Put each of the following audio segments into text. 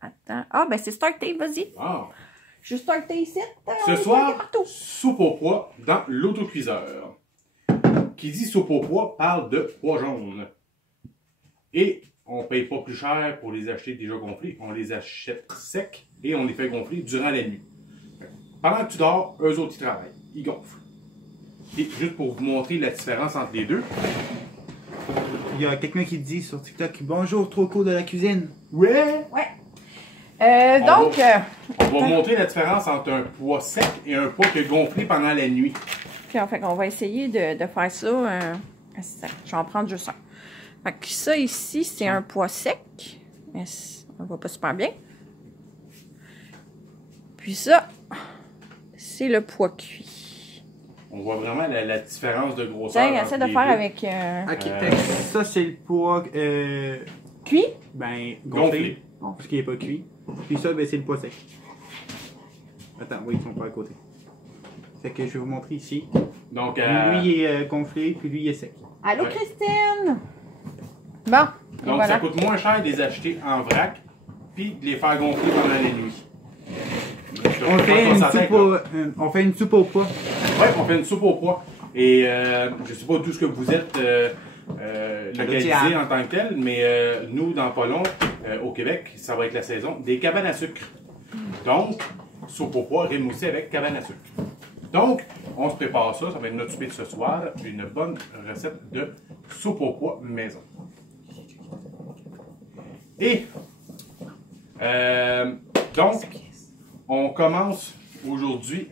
Attends. Ah, ben c'est starté, vas-y. Ah. Je suis starté ici. Ce soir, soupe au pois dans l'autocuiseur. Qui dit soupe au pois parle de pois jaunes. Et on ne paye pas plus cher pour les acheter déjà gonflés. On les achète secs et on les fait gonfler durant la nuit. Pendant que tu dors, eux autres, ils travaillent. Ils gonflent. Et juste pour vous montrer la différence entre les deux. Il y a quelqu'un qui dit sur TikTok « Bonjour, trop cool de la cuisine ». Ouais! Ouais. On va montrer la différence entre un pois sec et un pois qui est gonflé pendant la nuit. Puis en fait, on va essayer de faire ça. Je vais en prendre juste un. Fait que ça ici, c'est un pois sec. Mais on voit pas super bien. Puis ça, c'est le pois cuit. On voit vraiment la différence de grosseur. Tiens, essaie de faire avec... Ok, ça c'est le pois cuit? Ben, gonflé. Parce qu'il n'est pas cuit. Puis ça, ben, c'est le pois sec. Attends, oui, ils sont pas à côté. Fait que je vais vous montrer ici. Donc, lui il est gonflé, puis lui il est sec. Allô, ouais. Christine! Bon, donc voilà. ça coûte moins cher de les acheter en vrac, puis de les faire gonfler pendant la nuit. On fait une soupe au pois. Oui, on fait une soupe au pois. Et je ne sais pas d'où ce que vous êtes localisé en tant que tel, mais nous, dans pas long, au Québec, ça va être la saison des cabanes à sucre. Donc, soupe au pois rime aussi avec cabane à sucre. Donc, on se prépare ça, ça va être notre souper de ce soir, une bonne recette de soupe au pois maison. Et, donc, on commence aujourd'hui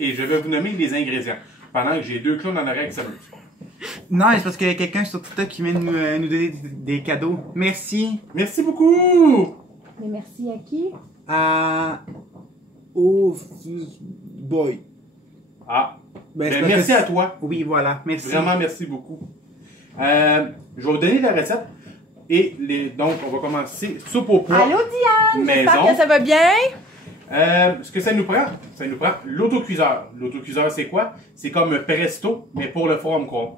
et je vais vous nommer les ingrédients pendant que j'ai deux clowns en arrière qui s'amusent. Non, c'est parce qu'il y a quelqu'un sur TikTok qui vient de nous donner des cadeaux. Merci. Merci beaucoup! Mais merci à qui? Oh boy. Ah, Ben, merci à toi. Oui, voilà, merci. Vraiment, merci beaucoup. Je vais vous donner la recette. Et donc, on va commencer soupe au pois. Allô, Diane! Maison. J'espère que ça va bien? Ce que ça nous prend l'autocuiseur. L'autocuiseur, c'est quoi? C'est comme un presto, mais pour le four à micro-ondes.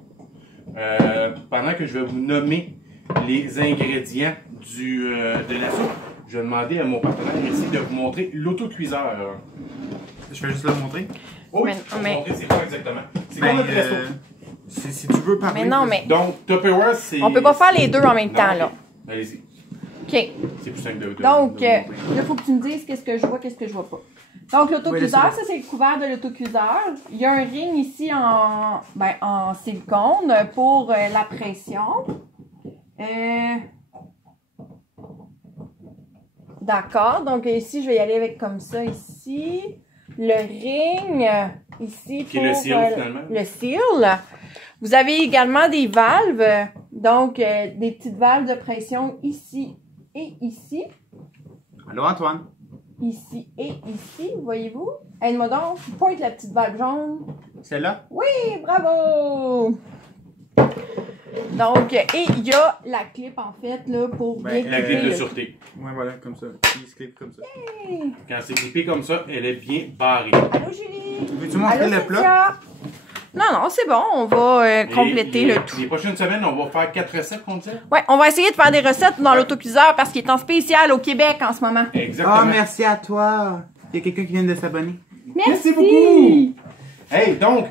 Pendant que je vais vous nommer les ingrédients de la soupe, je vais demander à mon partenaire ici de vous montrer l'autocuiseur. Je vais juste le montrer. Oh, oui, je vais vous montrer c'est quoi exactement. C'est quoi notre presto? Si tu veux parler. Mais non, mais... Donc, Tupperware, c'est... On peut pas faire les deux en même temps, non, là. Allez-y. OK. C'est plus simple de Donc, là, il faut que tu me dises qu'est-ce que je vois, qu'est-ce que je vois pas. Donc, l'autocuiseur, ça, c'est le couvert de l'autocuiseur. Il y a un ring ici en silicone pour la pression. D'accord. Donc, ici, je vais y aller avec comme ça, ici. Le ring, ici, Qui est le seal, finalement. le seal. Vous avez également des valves. Donc, des petites valves de pression ici et ici. Allô, Antoine? Ici et ici, voyez-vous? Aide-moi donc, pointe la petite valve jaune. Celle-là? Oui, bravo! Donc, et il y a la clip, en fait, là, pour bien La clip de sûreté. Ouais, voilà, comme ça. Il se clip comme ça. Hey. Quand c'est clippé comme ça, elle est bien barrée. Allô, Julie? Veux-tu montrer Allô, le Cynthia? plat? Non, c'est bon, on va compléter le tout. Les prochaines semaines, on va faire 4 recettes, on dit? Ouais, on va essayer de faire des recettes dans l'autocuiseur parce qu'il est en spécial au Québec en ce moment. Exactement. Ah, merci à toi. Il y a quelqu'un qui vient de s'abonner. Merci beaucoup! Hey, donc,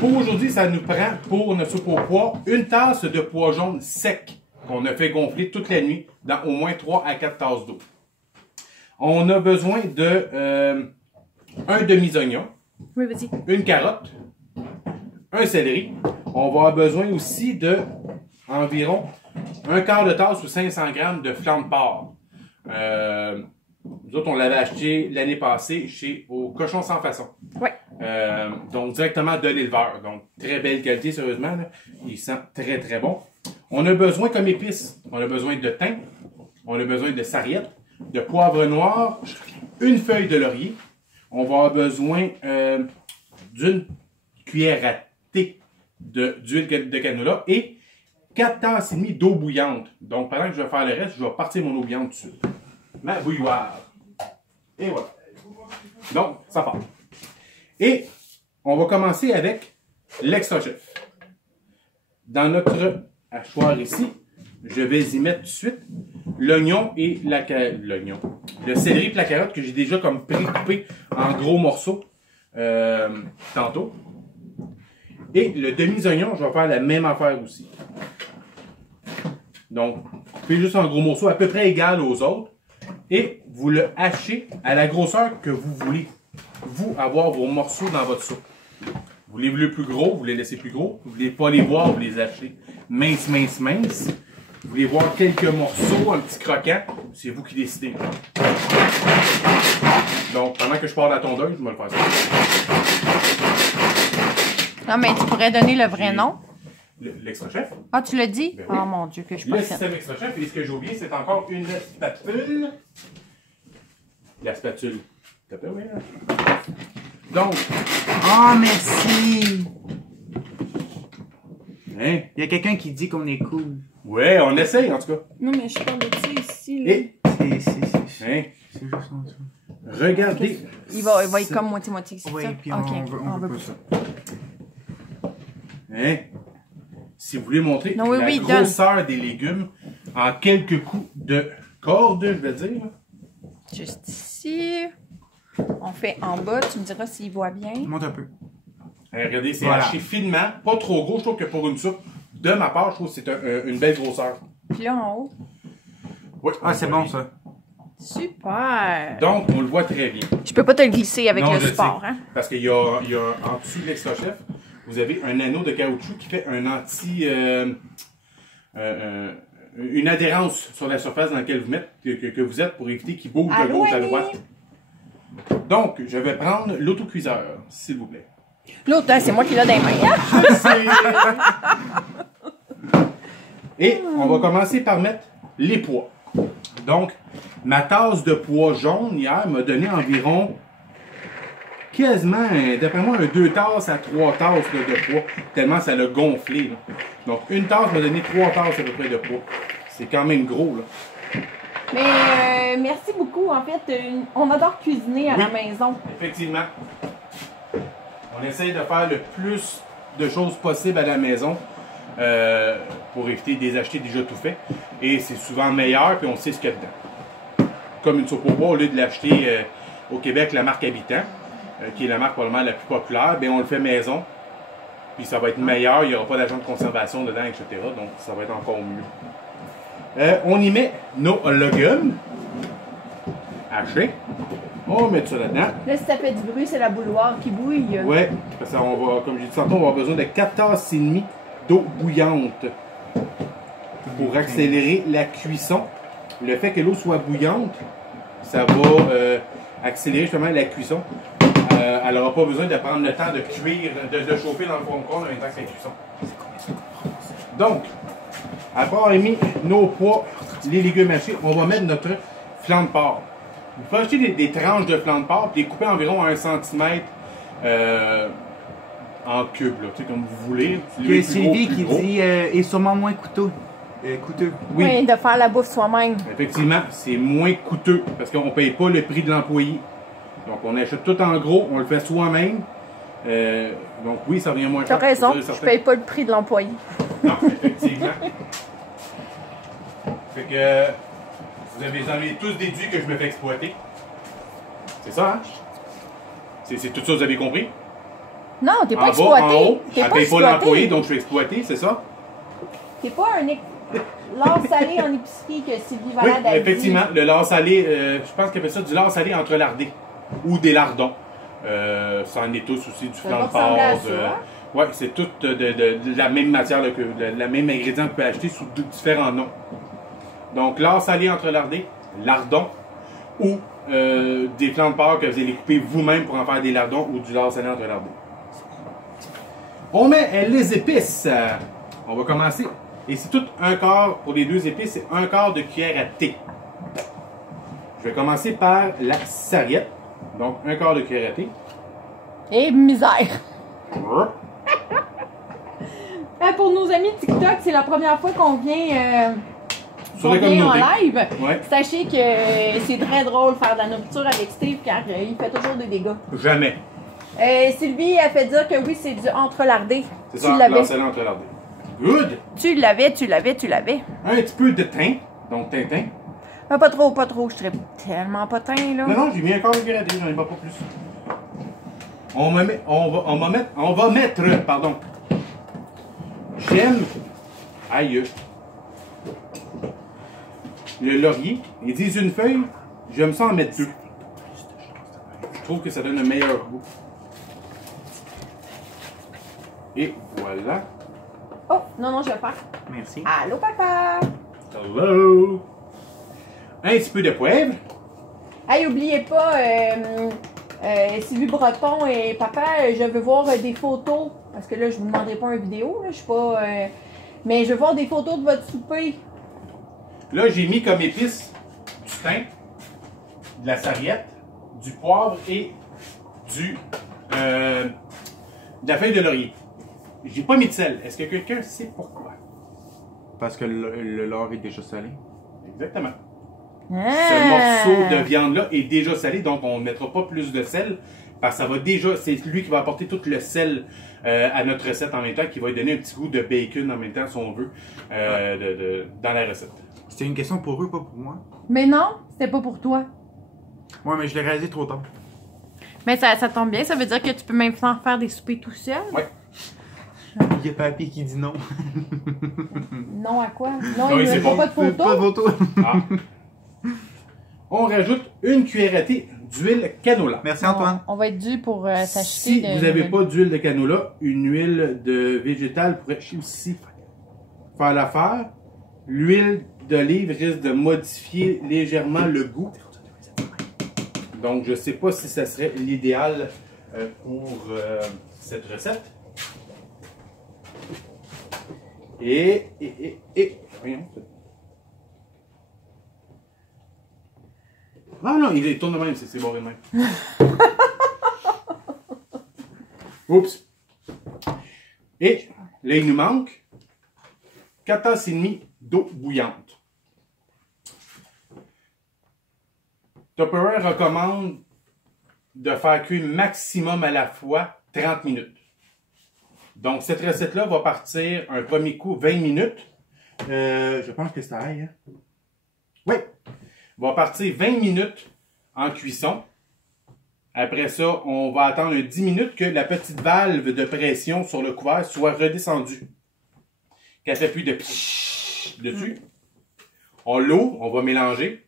pour aujourd'hui, ça nous prend, pour notre soupe au pois, une tasse de pois jaune sec qu'on a fait gonfler toute la nuit dans au moins 3 à 4 tasses d'eau. On a besoin de un demi-oignon, Oui, vas-y. une carotte, un céleri. On va avoir besoin aussi de environ un quart de tasse ou 500 grammes de flan de porc. Nous autres, on l'avait acheté l'année passée au Cochon Sans Façon. Ouais. Donc, directement de l'éleveur. Donc, très belle qualité, sérieusement. Là. Il sent très, très bon. On a besoin, comme épices, on a besoin de thym, on a besoin de sarriette, de poivre noir, une feuille de laurier. On va avoir besoin d'une cuillère à thé d'huile de canola et 4 tasses et demie d'eau bouillante. Donc, pendant que je vais faire le reste, je vais partir mon eau bouillante dessus. Ma bouilloire. Et voilà. Donc, ça part. Et on va commencer avec l'extra chef. Dans notre hachoir ici, je vais y mettre tout de suite l'oignon et l'oignon. Le céleri et la carotte que j'ai déjà comme pré-coupé en gros morceaux tantôt. Et le demi-oignon, je vais faire la même affaire aussi. Donc, coupez juste en gros morceaux à peu près égal aux autres. Et vous le hachez à la grosseur que vous voulez. Vous, avoir vos morceaux dans votre soupe. Vous les voulez plus gros, vous les laissez plus gros. Vous voulez pas les voir, vous les hachez mince, mince, mince. Vous voulez voir quelques morceaux, un petit croquant, c'est vous qui décidez. Donc, pendant que je pars de la tondeuse, je vais le faire ça. Non, mais tu pourrais donner le vrai nom. L'extra-chef. Ah, tu l'as dit? Ben oui. Oh mon Dieu, que je suis pas Le faite. système extra-chef, et ce que j'ai oublié, c'est encore une spatule. La spatule. T'as pas, oui, là? Donc. Oh, merci! Hein? Il y a quelqu'un qui dit qu'on est cool. Ouais, on essaye, en tout cas. Non, mais je parle de ça ici, là. Et, hein? C'est juste en dessous. Regardez. Il va être comme moitié-moitié, c'est Oui, ça? puis Ok, on veut pas ça. Hein? Si vous voulez montrer Non, oui, la oui, grosseur des légumes en quelques coups de corde, je vais dire. Juste ici. On fait en bas, tu me diras s'il voit bien. Monte un peu. Hein, regardez, c'est Voilà. haché finement, pas trop gros. Je trouve que pour une soupe, de ma part, je trouve que c'est une belle grosseur. Puis là, en haut. Oui, Ah, c'est bon ça. Super! Donc, on le voit très bien. Je peux pas te le glisser avec Non, le je support, sais. hein? Parce qu'il y a en dessous de l'extra-chef, vous avez un anneau de caoutchouc qui fait un une adhérence sur la surface dans laquelle vous que vous êtes pour éviter qu'il bouge de Allô, gauche à Annie? droite. Donc, je vais prendre l'autocuiseur, s'il vous plaît. L'autre, hein, c'est moi qui l'ai dans les mains. Et on va commencer par mettre les pois. Donc, ma tasse de pois jaune hier m'a donné environ quasiment, d'après moi, 2 tasses à 3 tasses là, de pois, tellement ça l'a gonflé. Là. Donc, une tasse m'a donné 3 tasses à peu près de pois. C'est quand même gros, là. Mais merci beaucoup. En fait, on adore cuisiner à Oui. la maison. Effectivement. On essaye de faire le plus de choses possible à la maison pour éviter de les acheter déjà tout fait. Et c'est souvent meilleur, puis on sait ce qu'il y a dedans. Comme une soupe au pois, au lieu de l'acheter au Québec, la marque Habitant, qui est la marque probablement la plus populaire, bien on le fait maison. Puis ça va être meilleur, il n'y aura pas d'agent de conservation dedans, etc. Donc ça va être encore mieux. On y met nos légumes hachés. On va mettre ça là-dedans. Là, si ça fait du bruit, c'est la bouilloire qui bouille. Ouais, parce qu'on va, comme j'ai dit tantôt, on va avoir besoin de 4 tasses et demie d'eau bouillante pour accélérer la cuisson. Le fait que l'eau soit bouillante, ça va accélérer justement la cuisson. Elle n'aura pas besoin de prendre le temps de cuire, de chauffer dans le fond de en même temps que la cuisson. Donc, après avoir mis nos pois, les légumes hachés, on va mettre notre flanc de porc. Vous pouvez acheter des tranches de flanc de porc et les couper environ à 1 cm en cubes, là, tu sais, comme vous voulez. Il y a Sylvie qui dit est sûrement moins coûteux. Coûteux. Oui. Oui, de faire la bouffe soi-même. Effectivement, c'est moins coûteux parce qu'on ne paye pas le prix de l'employé. Donc, on achète tout en gros, on le fait soi-même. Donc, oui, ça revient moins Tu as cher. raison, je paye pas le prix de l'employé. Non, effectivement. Fait que vous avez tous déduit que je me fais exploiter. C'est ça, hein? C'est tout ça que vous avez compris? Non, t'es En pas bas, exploité. en haut, T'es elle pas paye pas l'employé, exploité. donc je suis exploité, c'est ça? T'es pas un lard salé en épicerie que Sylvie Oui, Valade a dit. effectivement. Le lard salé, je pense qu'il appelle ça du lard salé entrelardé. Ou des lardons. Ça en est tous aussi, du Ça flanc va de porc. ressembler à ça. Oui, c'est tout de la même matière, là, la même ingrédient que vous pouvez acheter sous différents noms. Donc, lard salé entrelardé, lardon, ou des flancs de porc que vous allez couper vous-même pour en faire des lardons ou du lard salé entrelardé. On met les épices. On va commencer. Et c'est tout un quart, pour les 2 épices, c'est 1 quart de cuillère à thé. Je vais commencer par la sarriette. Donc, 1 quart de cuillère à thé. Et misère. Pour nos amis TikTok, c'est la première fois qu'on vient, Sur la en communauté. live. Ouais. Sachez que c'est très drôle de faire de la nourriture avec Steve car il fait toujours des dégâts. Jamais. Sylvie a fait dire que oui, c'est du entrelardé. C'est Tu ça, l'avais. lard salé entrelardé. Good! Tu l'avais. Un petit peu de thym, donc Tintin. Pas trop, pas trop. Je serais tellement potin, là. Non, non, j'ai mis un quart de cuillère à thé, j'en ai pas plus. On va mettre, pardon. J'aime, aïe, le laurier. Ils disent une feuille, j'aime ça en mettre 2. Je trouve que ça donne un meilleur goût. Et voilà. Oh, non, non, je vais faire. Merci. Allô, papa! Hello! Un petit peu de poivre. Hey, oubliez pas, Sylvie Breton et papa, je veux voir des photos. Parce que là, je vous demanderai pas une vidéo, là, je suis pas... mais je veux voir des photos de votre souper. Là, j'ai mis comme épices du thym, de la sarriette, du poivre et de la feuille de laurier. J'ai pas mis de sel. Est-ce que quelqu'un sait pourquoi? Parce que le lard est déjà salé. Exactement. Ah. Ce morceau de viande-là est déjà salé, donc on ne mettra pas plus de sel. Parce que ça va déjà, c'est lui qui va apporter tout le sel à notre recette en même temps, qui va lui donner un petit goût de bacon en même temps, si on veut, dans la recette. C'était une question pour eux, pas pour moi. Mais non, c'était pas pour toi. Ouais, mais je l'ai réalisé trop tard. Mais ça tombe bien, ça veut dire que tu peux même faire des soupers tout seul. Ouais. Il y a papy qui dit non. Non à quoi? Non, Oui, il c'est ne faut bon. pas de Pas de photos. photo. Ah. On rajoute une cuillère à thé d'huile canola. Merci Antoine. On va être dû pour s'acheter. Si vous n'avez pas d'huile de canola, une huile de végétale pourrait aussi faire l'affaire. L'huile d'olive risque de modifier légèrement le goût. Donc, je ne sais pas si ça serait l'idéal pour cette recette. Voyons. Ah non, il tourne de même, c'est bon de même. Oups. Et là, il nous manque 4 tasses et demie d'eau bouillante. Tupperware recommande de faire cuire maximum à la fois 30 minutes. Donc, cette recette-là va partir un premier coup 20 minutes. Je pense que ça aille. Hein? Oui. Va partir 20 minutes en cuisson. Après ça, on va attendre 10 minutes que la petite valve de pression sur le couvert soit redescendue. Qu'elle s'appuie dessus. On l'ouvre, on va mélanger.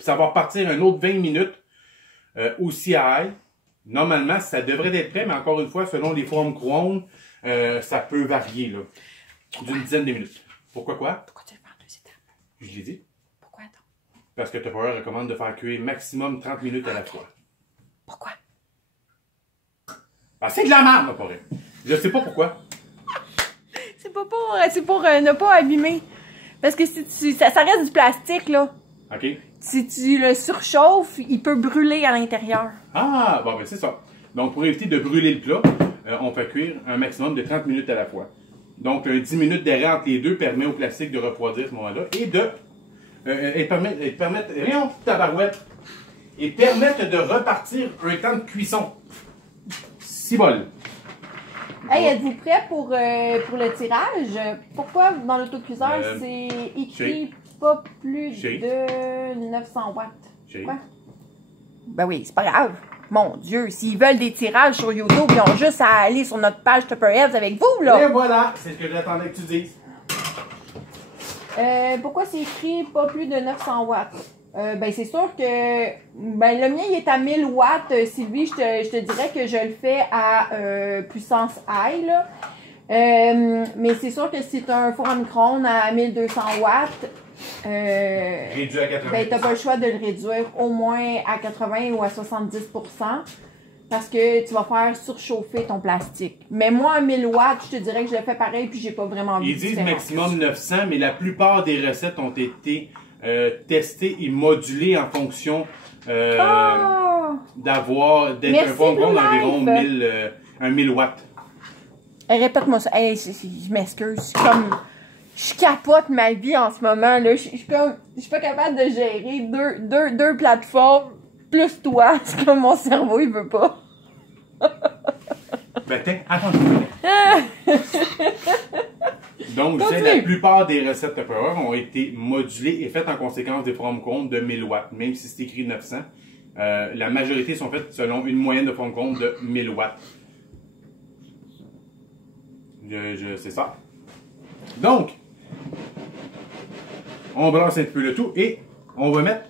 Ça va repartir un autre 20 minutes aussi à ail. Normalement, ça devrait être prêt, mais encore une fois, selon les formes micro-ondes, ça peut varier là, d'une dizaine de minutes. Pourquoi quoi? Pourquoi tu le fais en 2 étapes? Je l'ai dit. Pourquoi donc? Parce que Tupperware recommande de faire cuire maximum 30 minutes à la fois. Pourquoi? Ah, c'est de la merde, là, pour vrai. Je sais pas pourquoi. C'est pour ne pas abîmer. Parce que si ça reste du plastique, là. OK? Si tu le surchauffes, il peut brûler à l'intérieur. Ah, bon, ben c'est ça. Donc, pour éviter de brûler le plat, on fait cuire un maximum de 30 minutes à la fois. Donc, 10 minutes d'arrêt entre les deux permet au plastique de refroidir à ce moment-là et permettre de repartir un temps de cuisson. 6 bols. Hey, êtes-vous prêts pour le tirage? Pourquoi dans l'autocuiseur c'est écrit pas plus de 900 watts? Quoi? Ben oui, c'est pas grave. Mon Dieu, s'ils veulent des tirages sur YouTube, ils ont juste à aller sur notre page Tupperheads avec vous, là. Et voilà, c'est ce que j'attendais que tu dises. Pourquoi c'est écrit pas plus de 900 watts? Ben c'est sûr que le mien il est à 1000 watts. Sylvie, je te dirais que je le fais à puissance high, là. Mais c'est sûr que si tu as un four à micro-ondes à 1200 watts, Réduit à 80%. ben t'as pas le choix de le réduire au moins à 80 ou à 70%. Parce que tu vas faire surchauffer ton plastique. Mais moi, à 1000 watts, je te dirais que je le fais pareil, puis j'ai pas vraiment vu Ils de disent différence. maximum 900, mais la plupart des recettes ont été testées et modulées en fonction d'être un Merci, four Blue d'environ Life. 1000 watts. Hey, répète-moi ça. Hey, je m'excuse. Je capote ma vie en ce moment, là. Je suis pas capable de gérer deux plateformes plus toi. C'est comme mon cerveau, il veut pas. Ben, attends. Donc, je sais, la plupart des recettes Tupperware ont été modulées et faites en conséquence des formes comptes de 1000 watts, même si c'est écrit 900. La majorité sont faites selon une moyenne de formes comptes de 1000 watts. C'est ça. Donc, on brasse un petit peu le tout et on va mettre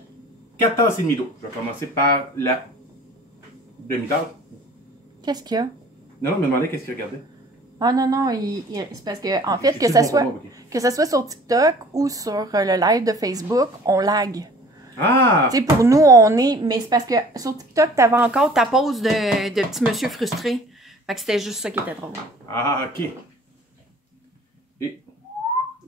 4 tasses et demie d'eau. Je vais commencer par la demi-tasse. Qu'est-ce qu'il y a? Non, me demandais qu'est-ce qu'il regardait. Ah non, c'est parce que, en fait, que ça soit sur TikTok ou sur le live de Facebook, on lag. Ah! Tu sais, pour nous, on est... Mais c'est parce que sur TikTok, t'avais encore ta pause de petit monsieur frustré. Fait que c'était juste ça qui était drôle. Ah, OK. Et...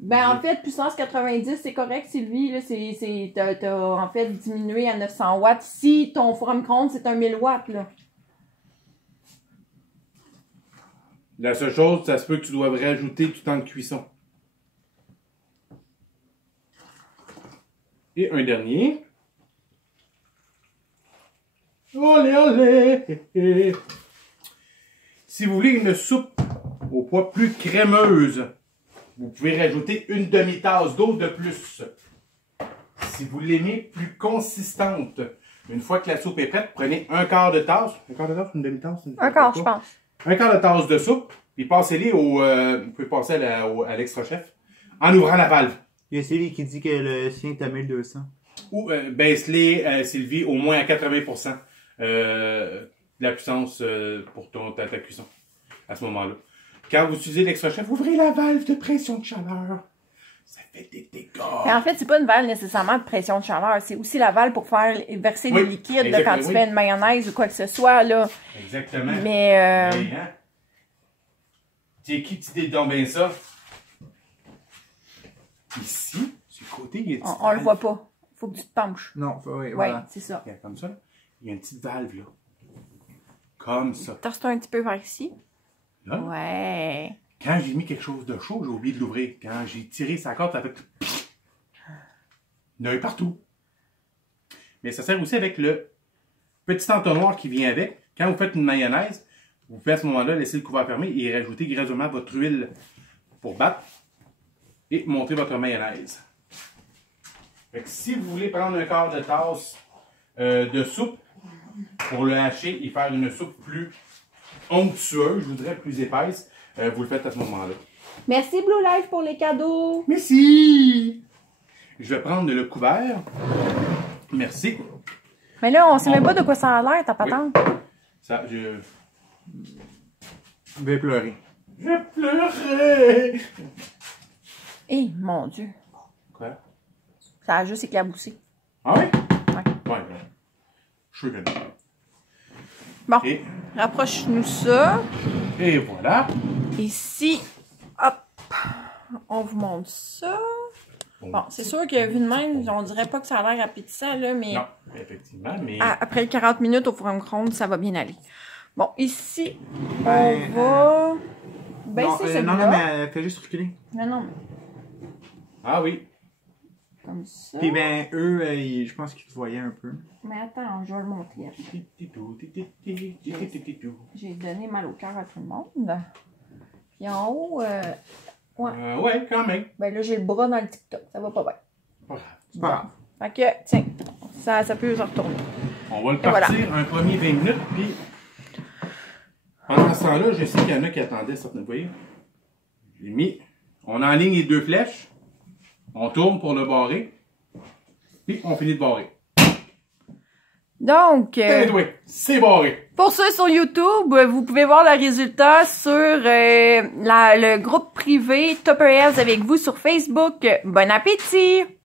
Ben, en fait, puissance 90, c'est correct, Sylvie. Là, t'as en fait diminué à 900 watts. Si ton four à micro-ondes, c'est un 1000 watts, là. La seule chose, ça se peut que tu doives rajouter du temps de cuisson. Et un dernier. Olé, olé! Si vous voulez une soupe au poids plus crémeuse, vous pouvez rajouter une demi-tasse d'eau de plus. Si vous l'aimez plus consistante, une fois que la soupe est prête, prenez un quart de tasse. Un quart de tasse ou une demi-tasse? Un quart, je pense. Un quart de tasse de soupe, puis passez-les vous pouvez passer à l'extra-chef en ouvrant la valve. Il y a Sylvie qui dit que le sien est à 1200. Ou baisse-les, Sylvie, au moins à 80% de la puissance pour ta cuisson à ce moment-là. Quand vous utilisez l'extra-chef, ouvrez la valve de pression de chaleur. Ça fait des dégâts. Mais en fait, c'est pas une valve nécessairement de pression de chaleur. C'est aussi la valve pour faire verser le liquide là, quand tu fais une mayonnaise ou quoi que ce soit. Là. Exactement. Mais... Hein? T'es qui tu t'es donc bien ça? Ici, sur le côté, il y a une petite on le voit pas. Faut que tu te penches. Non, oui, voilà. voilà. Ouais, c'est ça. Regarde, comme ça, il y a une petite valve là. Comme ça. Torse-toi un petit peu vers ici. Là? Ouais. Quand j'ai mis quelque chose de chaud, j'ai oublié de l'ouvrir. Quand j'ai tiré sa corde, ça fait... Il y en a eu partout. Mais ça sert aussi avec le petit entonnoir qui vient avec. Quand vous faites une mayonnaise, vous pouvez à ce moment-là laisser le couvert fermé et rajouter graduellement votre huile pour battre et monter votre mayonnaise. Fait que si vous voulez prendre un quart de tasse de soupe pour le hacher et faire une soupe plus onctueuse, je voudrais plus épaisse, vous le faites à ce moment-là. Merci Blue Life pour les cadeaux. Merci! Je vais prendre le couvert. Merci. Mais là, on sait même pas de quoi ça a l'air, ta patente. Oui. Ça, je vais pleurer. Je vais pleurer! Eh, mon Dieu. Quoi? Ça a juste éclaboussé. Ah oui? Ouais. Ouais, je suis venu. Bon, rapproche-nous ça. Et voilà. Ici, hop, on vous montre ça. Bon, c'est sûr que vu de même, on dirait pas que ça a l'air appétissant, là, mais... Non, effectivement, mais... Après les 40 minutes au four à micro-ondes, ça va bien aller. Bon, ici, on va baisser celui-là. Non, mais fais juste reculer. Non. Ah oui. Comme ça. Puis ben, eux, je pense qu'ils te voyaient un peu. Mais attends, je vais le montrer après. J'ai donné mal au cœur à tout le monde. Puis en haut, ouais, quand même. Ben là, j'ai le bras dans le TikTok. Ça va pas bien. C'est pas grave. Fait que, tiens, ça peut se retourner. On va le partir un premier 20 minutes, puis pendant ce temps-là, je sais qu'il y en a qui attendaient certaines. Vous voyez? J'ai mis... On enligne les deux flèches. On tourne pour le barrer. Puis on finit de barrer. Donc, c'est barré. Pour ceux sur YouTube, vous pouvez voir le résultat sur le groupe privé Tupperwares avec vous sur Facebook. Bon appétit!